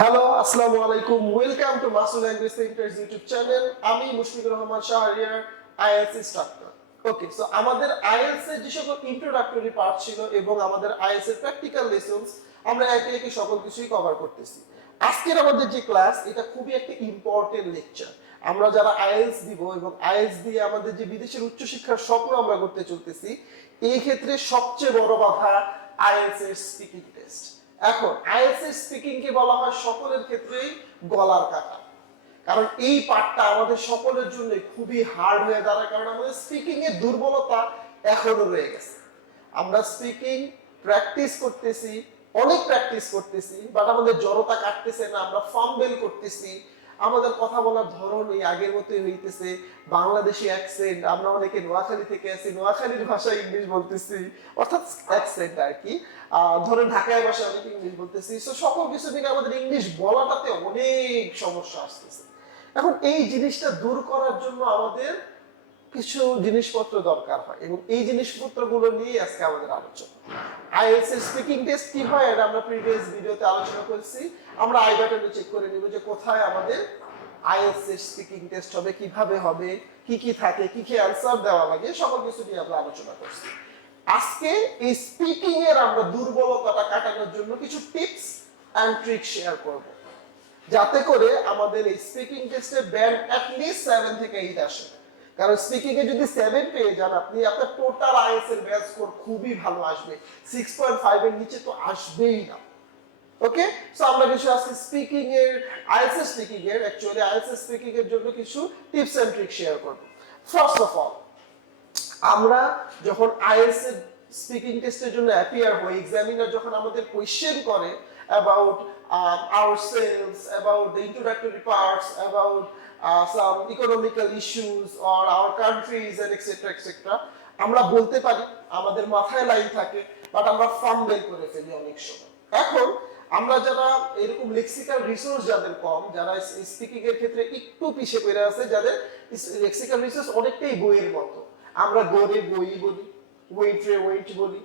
Hello, আসসালামু আলাইকুম। Welcome to মাসুল ল্যাঙ্গুয়েজ সেন্টারস ইউটিউব চ্যানেল। আমি মুশফিকুর রহমান শাহরিয়ার, আইএলটিএস ইনস্ট্রাক্টর। ওকে, সো আমাদের আইএলটিএস এর যে সকল ইন্ট্রোডাক্টরি পার্ট ছিল এবং আমাদের আইএলটিএস এর প্র্যাকটিক্যাল লেসনস আমরা একে একে সকল কিছুই কভার করতেছি। আজকের আমাদের যে ক্লাস, এটা খুবই একটা ইম্পর্টেন্ট লেকচার। আমরা যারা আইএলটিএস দিব এবং আইএলটিএস দিয়ে আমাদের যে বিদেশের উচ্চশিক্ষার স্বপ্ন আমরা করতে চলতেছি, এই ক্ষেত্রে সবচেয়ে বড় বাধা আইএলটিএস এর স্পিকিং টেস্ট। এখন আইএলটিএস স্পিকিং কে বলা হয় সকলের ক্ষেত্রেই গলার কাটা, কারণ এই পার্টটা আমাদের সকলের জন্য খুবই হার্ড হয়ে দাঁড়ায়, কারণ আমাদের স্পিকিং এর দুর্বলতা এখনো রয়ে গেছে। আমরা স্পিকিং প্র্যাকটিস করতেছি, অনেক প্র্যাকটিস করতেছি, বাট আমাদের জড়তা কাটতেছে না, আমরা ফাম্বেল করতেছি, আমাদের কথা বলার ধরন এই আগের মতোই হইতেছে, বাংলাদেশি অ্যাকসেন্ট, আমরা অনেকে নোয়াখালী থেকে আছি, নোয়াখালীর ভাষায় ইংলিশ বলতেছি, অর্থাৎ অ্যাকসেন্ট আর কি। ধরেন ঢাকায় ভাষায় অনেক ইংলিশ বলতেছি, সো সকল কিছু মিলে আমাদের ইংলিশ বলাটাতে অনেক সমস্যা আসতেছে। এখন এই জিনিসটা দূর করার জন্য আমাদের কিছু জিনিসপত্র দরকার হয় এবং এই জিনিসপত্রগুলো নিয়ে আজকে আমাদের আলোচনা। আইএলটিএস এর স্পিকিং টেস্ট কি হয় এটা আমরা প্রিভিয়াস ভিডিওতে আলোচনা করেছি। আমরা আই বাটনে চেক করে নিব যে কোথায় আমাদের আইএলটিএস এর স্পিকিং টেস্ট হবে, কিভাবে হবে, কি কি থাকে, কি কি অ্যানসার দেওয়া লাগে, সকল কিছু নিয়ে আমরা আলোচনা করছি। আজকে এই স্পিকিং এর আমরা দুর্বলতাটা কাটানোর জন্য কিছু টিপস এন্ড ট্রিক শেয়ার করব, যাতে করে আমাদের এই স্পিকিং টেস্টে ব্যান্ড অ্যাটলিস্ট 7 থেকে 8 আসে। কারণ স্পিকিং এ যদি 7 পেয়ে যান আপনি, আপনার টোটাল আইএলটিএস এর ব্যাচ স্কোর খুবই ভালো আসবে, 6.5 এর নিচে তো আসবেই না। ওকে, সো আমরা কিছু আজকে স্পিকিং এর আইএলটিএস স্পিকিং এর অ্যাকচুয়ালি আইএলটিএস স্পিকিং এর জন্য কিছু টিপস এন্ড ট্রিক শেয়ার করব। ফার্স্ট অফ অল, আমরা যখন আইএলটিএস এর স্পিকিং টেস্টের জন্য অ্যাপিয়ার হই, এক্সামিনার যখন আমাদের কোয়েশ্চেন করে about ourselves, about the introductory parts, about some economical issues or our countries and etc etc, আমরা বলতে পারি, আমাদের মাথায় লাইন থাকে, বাট আমরা ফাম্বেল করে ফেলি অনেক সময়। এখন আমরা যারা এরকম লেক্সিক্যাল রিসোর্স যাদের কম, যারা স্পিকিং এর ক্ষেত্রে একটু পিছিয়ে পড়ে আছে, যাদের লেক্সিক্যাল রিসোর্স অনেকটাই বইয়ের মতো, আমরা গোরে বই বলি, ওয়েটরে ওয়েট বলি,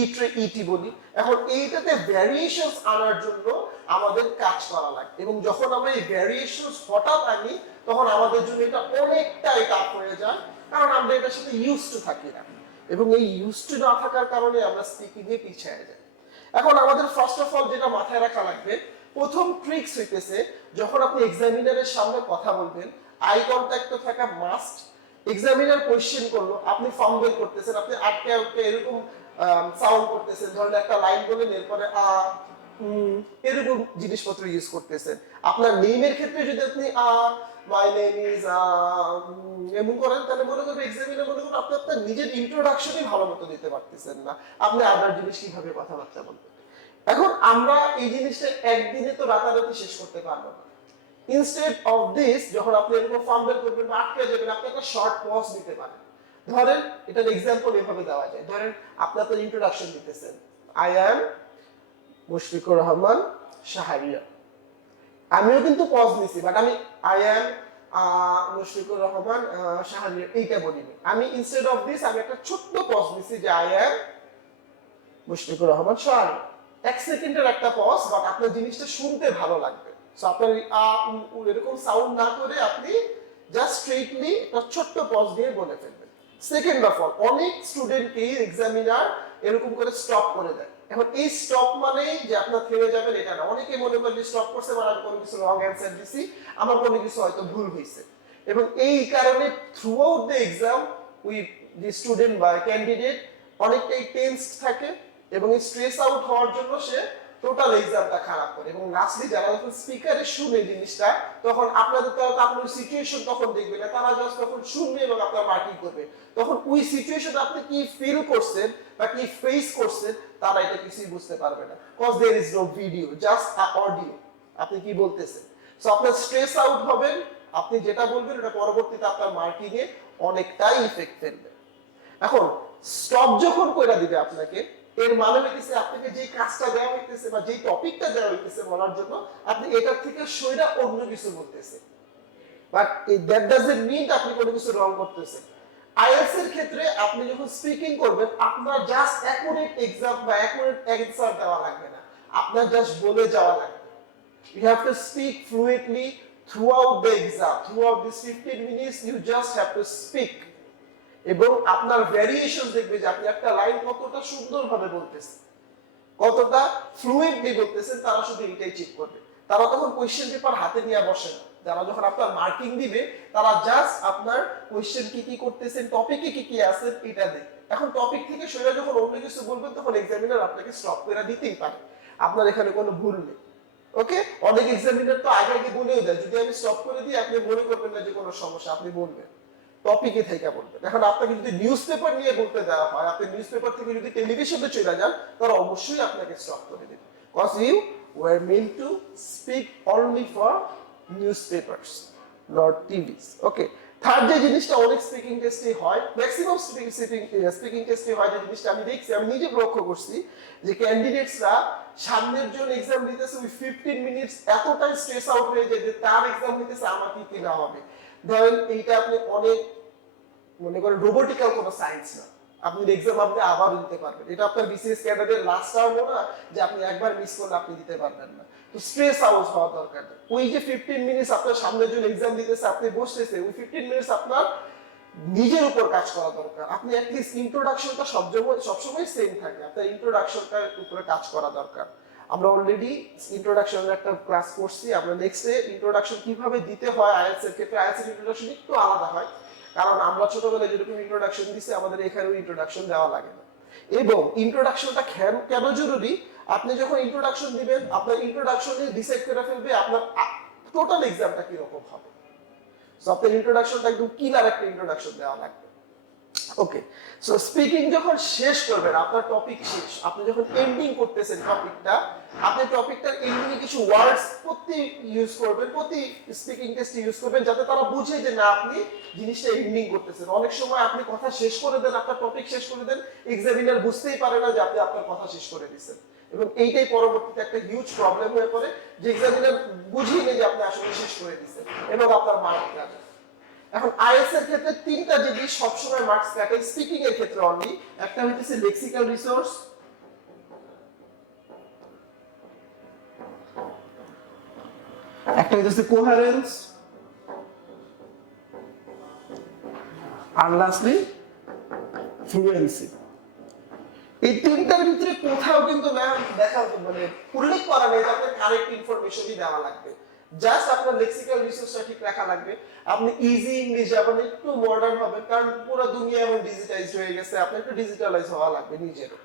ইটরে ইটি বলি। এখন এইটাতে ভ্যারিয়েশনস আনার জন্য আমাদের কাজ করা লাগে এবং যখন আমরা এই ভ্যারিয়েশনস হঠাৎ আনি তখন আমাদের জন্য এটা অনেকটাই টাফ হয়ে যায়, কারণ আমরা এটার সাথে ইউজ টু থাকি না এবং এই ইউজ টু না থাকার কারণে আমরা স্পিকিং এ পিছিয়ে যাই। এখন আমাদের ফার্স্ট অফ অল যেটা মাথায় রাখা লাগবে, প্রথম ট্রিক্স হইতেছে যখন আপনি এক্সামিনারের সামনে কথা বলবেন, আই কন্ট্যাক্ট তো থাকা মাস্ট। এক্সামিনার কোশ্চেন করলো, আপনি ফাম্বল করতেছেন, আপনি আটকে আটকে এরকম সাউন্ড করতেছেন, ধরেন একটা লাইন বলেন এরপরে এরকম জিনিসপত্র ইউজ করতেছেন। আপনার নেমের ক্ষেত্রে যদি আপনি মাই নেম ইজ এমন করেন, তাহলে মনে করবে এক্সামিনার মনে করবে আপনি আপনার নিজের ইন্ট্রোডাকশনই ভালো মতো দিতে পারতেছেন না, আপনি আদার জিনিস কিভাবে কথাবার্তা বলবেন। এখন আমরা এই জিনিসটা একদিনে তো রাতারাতি শেষ করতে পারবো না। ইনস্টেড অফ দিস, যখন আপনি এরকম ফাম্বল করবেন বা আটকে যাবেন, আপনি একটা শর্ট পজ দিতে পারেন। ধরেন এটার এক্সাম্পল এভাবে দেওয়া যায়, ধরেন আপনি আপনার ইন্ট্রোডাকশন দিতেছেন, আই অ্যাম মুশফিকুর রহমান শাহরিয়া। আমিও কিন্তু পজ নিছি, বাট আমি আই অ্যাম মুশফিকুর রহমান শাহরিয়া এইটা বলিনি। আমি ইনস্টেড অফ দিস আমি একটা ছোট্ট পজ নিছি যে আই অ্যাম মুশফিকুর রহমান শাহরিয়া। 1 সেকেন্ডের একটা পজ, বাট আপনার জিনিসটা শুনতে ভালো লাগবে। সো আপনার এরকম সাউন্ড না করে আপনি জাস্ট স্ট্রেটলি একটা ছোট্ট পজ দিয়ে বলে ফেলবেন। সেকেন্ড অফ অল, অনেক স্টুডেন্টকে এক্সামিনার এরকম করে স্টপ করে দেয়। এখন এই স্টপ মানেই যে আপনার থেমে যাবেন এটা না। অনেকে মনে করেন স্টপ করছে মানে আমি কোনো কিছু রং অ্যান্সার দিছি, আমার কোনো কিছু হয়তো ভুল হয়েছে, এবং এই কারণে through out the exam the student বা ক্যান্ডিডেট অনেকটাই টেন্সড থাকে এবং স্ট্রেস আউট হওয়ার জন্য সে টোটাল এক্সামটা খারাপ করে। এবং লাস্টলি যারা যখন স্পিকারে শুনে জিনিসটা, তখন আপনাদের তো আপনার সিচুয়েশন তখন দেখবে না, তারা জাস্ট তখন শুনবে এবং আপনার মার্কিং করবে। তখন ওই সিচুয়েশনে আপনি কি ফিল করছেন বা কি ফেস করছেন তারা এটা কিছুই বুঝতে পারবে না, cause there is no video, just audio আপনি কি বলতেছেন। সো আপনার স্ট্রেস আউট হবেন, আপনি যেটা বলবেন এটা পরবর্তীতে আপনার মার্কিং এ অনেকটাই ইফেক্ট ফেলবে। এখন স্টপ যখন কইরা দিবে আপনাকে, এর মানে হইতেছে আপনাকে যে কাজটা দেওয়া হইতেছে বা যে টপিকটা দেওয়া হইতেছে বলার জন্য আপনি এটার থেকে সইরা অন্য কিছু বলতেছেন, বাট দ্যাট ডাজন্ট মিন আপনি কোনো কিছু রং করতেছেন। আইএলটিএস এর ক্ষেত্রে আপনি যখন স্পিকিং করবেন, আপনার জাস্ট অ্যাকুরেট এক্সাম বা অ্যাকুরেট অ্যানসার দেওয়া লাগবে না, আপনার জাস্ট বলে যাওয়া লাগবে। You have to speak fluently throughout the exam. Throughout this 15 minutes, you just have to speak. এবং আপনার ভ্যারিয়েশন দেখবে যে আপনি একটা লাইন কতটা সুন্দরভাবে বলতেছেন, কতটা ফ্লুয়েন্টলি বলতেছেন, তারা শুধু এটাই চেক করবে। তারা তখন কোয়েশ্চেন পেপার হাতে নিয়ে বসে না। যারা যখন আপনার মার্কিং দিবে, তারা জাস্ট আপনার কোয়েশ্চেন কি কি করতেছেন, টপিকে কি কি আছে এটা দেয়। এখন টপিক থেকে সরে যখন অন্য কিছু বলবেন, তখন এক্সামিনার আপনাকে স্টপ করে দিতেই পারে, আপনার এখানে কোনো ভুল নেই। ওকে, অনেক এক্সামিনার তো আগে আগে বলেও দেয়, যদি আমি স্টপ করে দিই আপনি মনে করবেন না যে কোনো সমস্যা, আপনি বলবেন, টপিকে থেকে বলবেন। এখন আপনাকে যদি নিউজ পেপার নিয়ে বলতে দেওয়া হয়, আপনি নিউজ পেপার থেকে যদি টেলিভিশনে চলে যান, তারা অবশ্যই আপনাকে স্টপ করে দেবে, cause you were meant to speak only for newspapers, not TVs. Okay, third যে জিনিসটা অনেক স্পিকিং টেস্টে হয়, ম্যাক্সিমাম স্পিকিং টেস্টে হয়, যে জিনিসটা আমি দেখছি, আমি নিজে লক্ষ্য করছি, যে ক্যান্ডিডেটসরা সামনের জন্য এক্সাম দিতেছে, ওই 15 মিনিটস এতটাই স্ট্রেস আউট হয়ে যায় যে তার এক্সাম দিতেছে আমার কি কি না হবে। ধরেন এইটা আপনি অনেক মনে করেন রোবোটিক্যাল কোনো সায়েন্স না, আপনি এক্সাম আপনি আবার দিতে পারবেন। এটা আপনার বিসিএস ক্যাডারের লাস্ট টার্মও না যে আপনি একবার মিস করলে আপনি দিতে পারবেন না। তো স্ট্রেস আউট হওয়া দরকার। ওই যে 15 মিনিটস আপনার সামনের জন্য এক্সাম দিতেছে, আপনি বসতেছে, ওই 15 মিনিটস আপনার নিজের উপর কাজ করা দরকার। আপনি অ্যাটলিস্ট ইন্ট্রোডাকশনটা সবসময় সেম থাকে, আপনার ইন্ট্রোডাকশনটার উপরে কাজ করা দরকার। আমরা অলরেডি ইন্ট্রোডাকশনের একটা ক্লাস করছি, আমরা নেক্সটে ইন্ট্রোডাকশন কিভাবে দিতে হয় আইএলটিএস এর ক্ষেত্রে। আইএলটিএস এর ইন্ট্রোডাকশন একটু আলাদা হয়, কারণ আমরা ছোটবেলায় যেরকম ইন্ট্রোডাকশন দিছি, আমাদের এখানেও ইন্ট্রোডাকশন দেওয়া লাগে না। এবং ইন্ট্রোডাকশনটা কেন জরুরি, আপনি যখন ইন্ট্রোডাকশন দিবেন, আপনার ইন্ট্রোডাকশনে ডিসাইড করে ফেলবে আপনার টোটাল এক্সামটা কিরকম হবে। সো আপনার ইন্ট্রোডাকশনটা একদম কিলার একটা ইন্ট্রোডাকশন দেওয়া লাগবে। ওকে, সো স্পিকিং যখন শেষ করবেন, আপনার টপিক শেষ, আপনি যখন এন্ডিং করতেছেন টপিকটা, আপনি টপিকটার এন্ডিং এ কিছু ওয়ার্ডস প্রতি ইউজ করবেন, প্রতি স্পিকিং টেস্টে ইউজ করবেন, যাতে তারা বুঝে যে না আপনি জিনিসটা এন্ডিং করতেছেন। অনেক সময় আপনি কথা শেষ করে দেন, আপনার টপিক শেষ করে দেন, এক্সামিনার বুঝতেই পারে না যে আপনি আপনার কথা শেষ করে দিয়েছেন, এবং এইটাই পরবর্তীতে একটা হিউজ প্রবলেম হয়ে পড়ে, যে এক্সামিনার বুঝিয়ে নেই যে আপনি আসলে শেষ করে দিয়েছেন, এবং আপনার মার্ক কাটে। এখন আইএলটিএস এর ক্ষেত্রে তিনটা জিনিস সবসময় মার্কস কাটে, স্পিকিং এর ক্ষেত্রে অনলি। একটা হইতেছে লেক্সিক্যাল রিসোর্স, একটা হইতেছে কোহেরেন্স, আর লাস্টলি ফ্লুয়েন্সি। এই তিনটার ভিতরে কোথাও কিন্তু দেখা মানে উল্লেখ করা নেই যে আপনার কারেক্ট ইনফরমেশনই দেওয়া লাগবে, জাস্ট আপনার লেক্সিক্যাল রিসোর্সটা ঠিক রাখা লাগবে। আপনি ইজি ইংলিশ যাবেন, একটু মডার্ন হবেন, কারণ পুরো দুনিয়া এখন ডিজিটাইজড হয়ে গেছে, আপনি একটু ডিজিটালাইজ হওয়া লাগবে নিজেরও।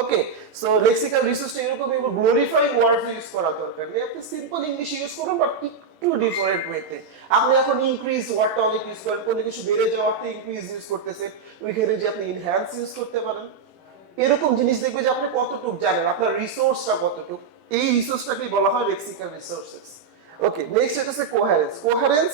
ওকে, সো লেক্সিক্যাল রিসোর্সটা এরকম গ্লোরিফাইং ওয়ার্ডস ইউজ করা দরকার নেই, আপনি সিম্পল ইংলিশ ইউজ করুন, বাট একটু ডিফারেন্ট ওয়েতে। আপনি এখন ইনক্রিজ ওয়ার্ডটা অনেক ইউজ করেন, কোনো কিছু বেড়ে যাওয়াতে ইনক্রিজ ইউজ করতেছেন, ওইখানে যে আপনি ইনহ্যান্স ইউজ করতে পারেন। এরকম জিনিস দেখবে যে আপনি কতটুকু জানেন, আপনার রিসোর্সটা কতটুকু, এই রিসোর্সটাকেই বলা হয় লেক্সিক্যাল রিসোর্সেস। ওকে, নেক্সট হচ্ছে কোহেরেন্স। কোহেরেন্স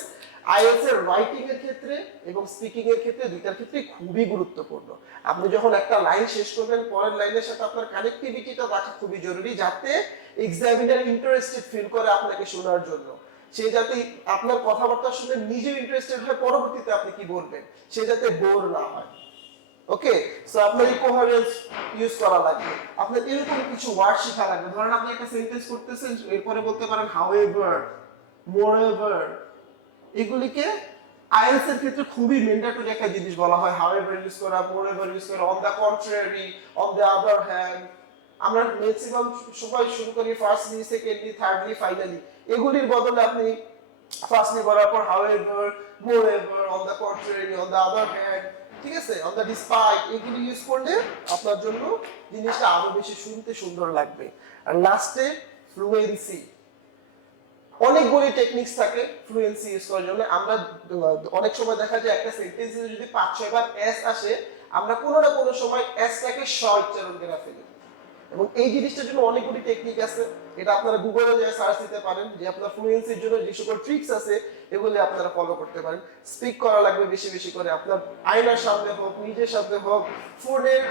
আইএলটিএস এর রাইটিং এর ক্ষেত্রে এবং স্পিকিং এর ক্ষেত্রে, দুইটার ক্ষেত্রে খুবই গুরুত্বপূর্ণ। আপনি যখন একটা লাইন শেষ করবেন, পরের লাইনের সাথে আপনার কানেক্টিভিটিটা রাখা খুবই জরুরি, যাতে এক্সামিনার ইন্টারেস্টেড ফিল করে আপনাকে শোনার জন্য। সে যাতে আপনার কথাবার্তা শুনে নিজেও ইন্টারেস্টেড হয় পরবর্তীতে আপনি কি বলবেন, সে যাতে বোর না হয়। ওকে, সো আপনার এই কোহেরেন্স ইউজ করা লাগবে। আপনার এরকম কিছু ওয়ার্ড শেখা লাগবে। ধরেন আপনি একটা সেন্টেন্স করতেছেন, এরপরে বলতে পারেন হাউএভার, মোরএভার। এগুলিকে আইএলটিএস এর ক্ষেত্রে খুবই ম্যান্ডেটরি একটা জিনিস বলা হয়, হাউএভার ইউজ করা, মোরএভার ইউজ করা, on the contrary, on the other hand. আমরা ম্যাক্সিমাম সবাই শুরু করি ফার্স্টলি, সেকেন্ডলি, থার্ডলি, ফাইনালি। এগুলির বদলে আপনি ফার্স্টলি করার পর however, moreover, on the contrary, on the other hand, ঠিক আছে, অন দা ডিসপাইট, এগুলি ইউজ করলে আপনার জন্য জিনিসটা আরো বেশি শুনতে সুন্দর লাগবে। আর লাস্টে ফ্লুয়েন্সি। অনেকগুলি টেকনিক্স থাকে ফ্লুয়েন্সি ইউজ করার জন্য। আমরা অনেক সময় দেখা যায় একটা সেন্টেন্সে যদি 5-6 বার এস আসে, আমরা কোনো না কোনো সময় এসটাকে শ উচ্চারণ করে ফেলি, এবং এই জিনিসটার জন্য অনেকগুলি টেকনিক আছে। এটা আপনারা গুগলে যায় সার্চ দিতে পারেন, যে আপনার ফ্লুয়েন্সির জন্য যে সকল ট্রিক্স আছে এগুলি আপনারা ফলো করতে পারেন। স্পিক করা লাগবে বেশি বেশি করে, আপনার আয়নার সামনে হোক, নিজের সামনে হোক, ফোনের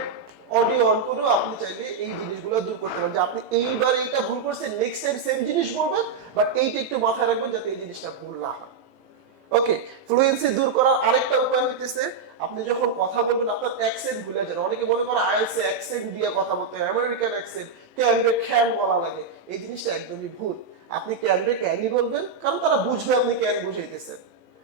অডিও অন করেও আপনি চাইলে এই জিনিসগুলো দূর করতে পারেন, যে আপনি এইবার এইটা ভুল করছেন, নেক্সট টাইম সেম জিনিস বলবেন, বাট এইটা একটু মাথায় রাখবেন যাতে এই জিনিসটা ভুল না হয়। ওকে, ফ্লুয়েন্সি দূর করার আরেকটা উপায় হইতেছে, আপনি যখন কথা বলবেন আপনার অ্যাকসেন্ট ভুলে যান। অনেকে মনে করে আইএলটিএস অ্যাকসেন্ট দিয়ে কথা বলতে হয়, আমেরিকান অ্যাকসেন্ট, ক্যান বলা লাগে। এই জিনিসটা একদমই ভুল। আপনি ক্যানরে ক্যানই বলবেন, কারণ তারা বুঝবে আপনি ক্যান বুঝাইতেছেন।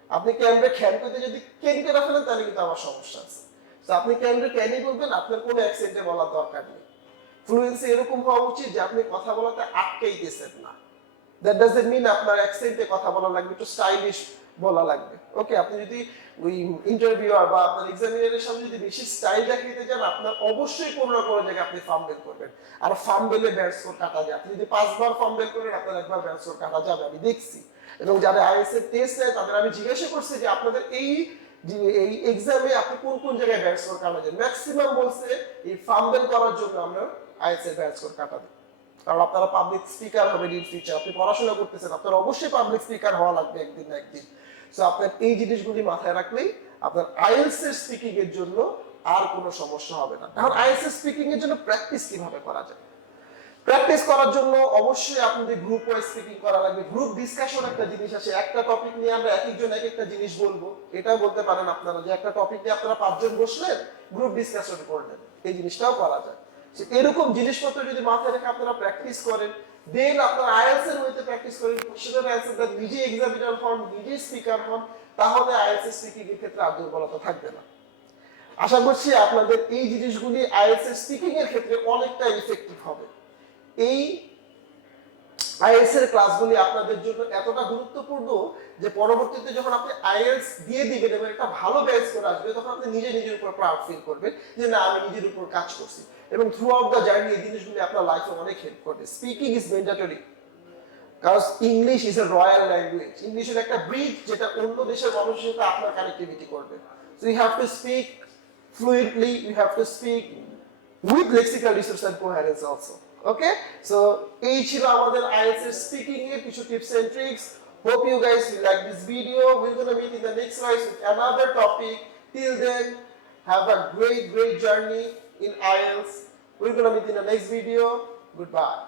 আপনি ক্যানরে খ্যান করতে যদি কেন করে ফেলেন তাহলে কিন্তু আমার সমস্যা আছে। তো আপনি ক্যানরে ক্যানই বলবেন, আপনার কোনো অ্যাকসেন্টে বলার দরকার নেই। ফ্লুয়েন্সি এরকম হওয়া উচিত যে আপনি কথা বলাতে আটকাইতেছেন না। দ্যাট ডাজন্ট মিন আপনার অ্যাকসেন্টে কথা বলা লাগবে, একটু স্টাইলিশ বলা লাগবে। ওকে, আপনি যদি ওই ইন্টারভিউয়ার বা আপনার এক্সামিনারের সামনে যদি বেশি স্টাইল দেখাইতে যান, আপনার অবশ্যই কোনো না কোনো জায়গায় আপনি ফাম্বেল করবেন। আর ফাম্বেলে ব্যাড স্কোর কাটা যায়। আপনি যদি 5 বার ফাম্বেল করেন, আপনার একবার ব্যাড স্কোর কাটা যাবে, আমি দেখছি। এবং যারা আইএলটিএস এর টেস্ট নেয় তাদের আমি জিজ্ঞাসা করছি যে আপনাদের এই এক্সামে আপনি কোন কোন জায়গায় ব্যাড স্কোর কাটা যায়, ম্যাক্সিমাম বলছে এই ফাম্বেল করার জন্য আমরা আইএলটিএস এর ব্যাড স্কোর কাটা দিই। কারণ আপনারা পাবলিক স্পিকার হবেন ইন ফিউচার, আপনি পড়াশোনা করতেছেন, আপনার অবশ্যই পাবলিক স্পিকার হওয়া লাগবে একদিন না একদিন। সো আপনার এই জিনিসগুলি মাথায় রাখলেই আপনার আইএলটিএস এর স্পিকিং এর জন্য আর কোনো সমস্যা হবে না। এখন আইএলটিএস এর স্পিকিং এর জন্য প্র্যাকটিস কিভাবে করা যায়? প্র্যাকটিস করার জন্য অবশ্যই আপনাদের গ্রুপ ওয়াইজ স্পিকিং করা লাগবে। গ্রুপ ডিসকাশন একটা জিনিস আছে, একটা টপিক নিয়ে আমরা এক একজন এক একটা জিনিস বলবো, এটাও বলতে পারেন আপনারা যে একটা টপিক নিয়ে আপনারা 5 জন বসলেন, গ্রুপ ডিসকাশন করলেন, এই জিনিসটাও করা যায়। এরকম জিনিসপত্র যদি মাথায় রেখে আপনারা প্র্যাকটিস করেন, দেন আপনার আইএলটিএস এর ওয়েতে প্র্যাকটিস করেন, কোশ্চেনের অ্যান্সারটা নিজে এক্সামিনার হন, নিজে স্পিকার হন, তাহলে আইএলটিএস স্পিকিং এর ক্ষেত্রে আর দুর্বলতা থাকবে না। আশা করছি আপনাদের এই জিনিসগুলি আইএলটিএস স্পিকিং এর ক্ষেত্রে অনেকটা ইফেক্টিভ হবে। এই আইএলটিএস এর ক্লাসগুলি আপনাদের জন্য এতটা গুরুত্বপূর্ণ যে পরবর্তীতে যখন আপনি আইএলটিএস দিয়ে দিবেন এবং একটা ভালো ব্যাচ করে আসবে, তখন আপনি নিজের উপর প্রাউড ফিল করবেন যে না, আমি নিজের উপর কাজ করছি। এবং থ্রু আউট দ্য জার্নি এই জিনিসগুলি আপনার লাইফে অনেক হেল্প করবে। স্পিকিং ইজ ম্যান্ডেটরি, কারণ English is a royal language. ইংলিশের একটা ব্রিজ যেটা অন্য দেশের মানুষের সাথে আপনার কানেক্টিভিটি করবে। So you have to speak fluently, you have to speak with lexical resource and coherence also. Okay, so এই ছিল আমাদের IELTS এর স্পিকিং এর কিছু tips and tricks. Hope you guys will like this video. We're gonna meet in the next slide with another topic. Till then, have a great journey in IELTS. We're gonna meet in the next video. Goodbye.